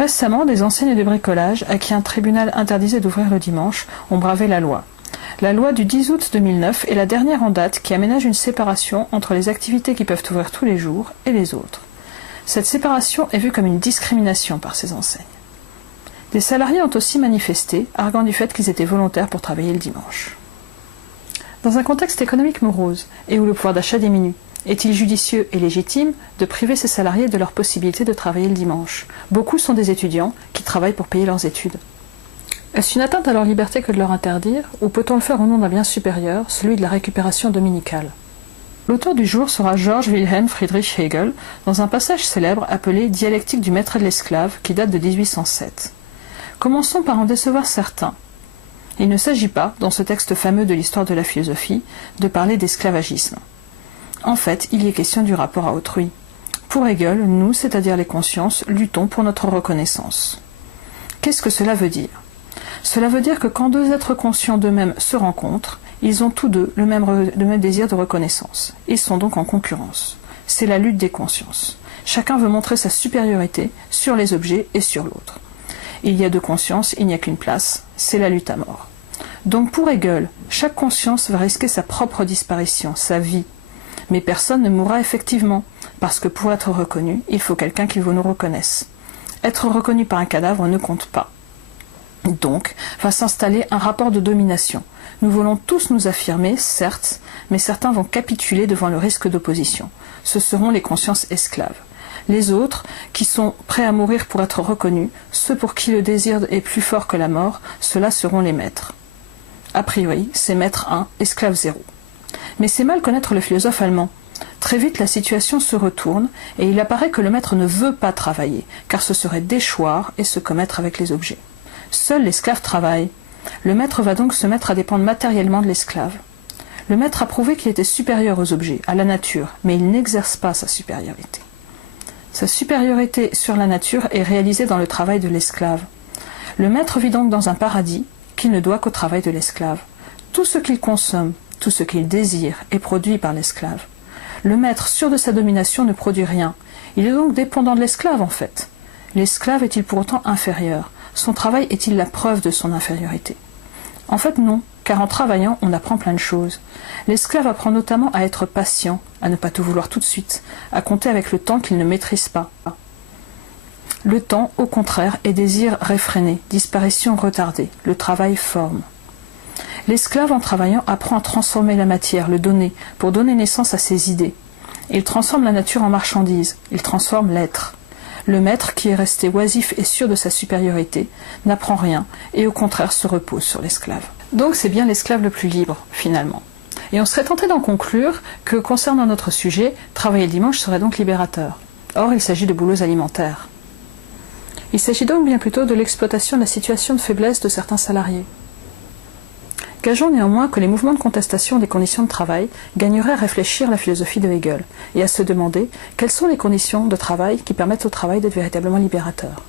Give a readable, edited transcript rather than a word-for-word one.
Récemment, des enseignes de bricolage, à qui un tribunal interdisait d'ouvrir le dimanche, ont bravé la loi. La loi du 10 août 2009 est la dernière en date qui aménage une séparation entre les activités qui peuvent ouvrir tous les jours et les autres. Cette séparation est vue comme une discrimination par ces enseignes. Des salariés ont aussi manifesté, arguant du fait qu'ils étaient volontaires pour travailler le dimanche. Dans un contexte économique morose et où le pouvoir d'achat diminue, est-il judicieux et légitime de priver ces salariés de leur possibilité de travailler le dimanche? Beaucoup sont des étudiants qui travaillent pour payer leurs études. Est-ce une atteinte à leur liberté que de leur interdire, ou peut-on le faire au nom d'un bien supérieur, celui de la récupération dominicale? L'auteur du jour sera Georg Wilhelm Friedrich Hegel, dans un passage célèbre appelé « Dialectique du maître et de l'esclave » qui date de 1807. Commençons par en décevoir certains. Il ne s'agit pas, dans ce texte fameux de l'histoire de la philosophie, de parler d'esclavagisme. En fait, il y est question du rapport à autrui. Pour Hegel, nous, c'est-à-dire les consciences, luttons pour notre reconnaissance. Qu'est-ce que cela veut dire? Cela veut dire que quand deux êtres conscients d'eux-mêmes se rencontrent, ils ont tous deux le même désir de reconnaissance. Ils sont donc en concurrence. C'est la lutte des consciences. Chacun veut montrer sa supériorité sur les objets et sur l'autre. Il y a deux consciences, il n'y a qu'une place, c'est la lutte à mort. Donc pour Hegel, chaque conscience va risquer sa propre disparition, sa vie. Mais personne ne mourra effectivement, parce que pour être reconnu, il faut quelqu'un qui vous nous reconnaisse. Être reconnu par un cadavre ne compte pas. Donc, va s'installer un rapport de domination. Nous voulons tous nous affirmer, certes, mais certains vont capituler devant le risque d'opposition. Ce seront les consciences esclaves. Les autres, qui sont prêts à mourir pour être reconnus, ceux pour qui le désir est plus fort que la mort, ceux-là seront les maîtres. A priori, c'est maître 1, esclave 0. Mais c'est mal connaître le philosophe allemand. Très vite, la situation se retourne et il apparaît que le maître ne veut pas travailler, car ce serait déchoir et se commettre avec les objets. Seul l'esclave travaille. Le maître va donc se mettre à dépendre matériellement de l'esclave. Le maître a prouvé qu'il était supérieur aux objets, à la nature, mais il n'exerce pas sa supériorité. Sa supériorité sur la nature est réalisée dans le travail de l'esclave. Le maître vit donc dans un paradis qu'il ne doit qu'au travail de l'esclave. Tout ce qu'il consomme, tout ce qu'il désire est produit par l'esclave. Le maître, sûr de sa domination, ne produit rien. Il est donc dépendant de l'esclave en fait. L'esclave est-il pour autant inférieur? Son travail est-il la preuve de son infériorité? En fait non, car en travaillant, on apprend plein de choses. L'esclave apprend notamment à être patient, à ne pas tout vouloir tout de suite, à compter avec le temps qu'il ne maîtrise pas. Le temps, au contraire, est désir réfréné, disparition retardée, le travail forme. L'esclave, en travaillant, apprend à transformer la matière, le donner, pour donner naissance à ses idées. Il transforme la nature en marchandise, il transforme l'être. Le maître, qui est resté oisif et sûr de sa supériorité, n'apprend rien et au contraire se repose sur l'esclave. Donc c'est bien l'esclave le plus libre, finalement. Et on serait tenté d'en conclure que, concernant notre sujet, travailler le dimanche serait donc libérateur. Or, il s'agit de boulots alimentaires. Il s'agit donc bien plutôt de l'exploitation de la situation de faiblesse de certains salariés. Gageons néanmoins que les mouvements de contestation des conditions de travail gagneraient à réfléchir la philosophie de Hegel et à se demander quelles sont les conditions de travail qui permettent au travail d'être véritablement libérateur.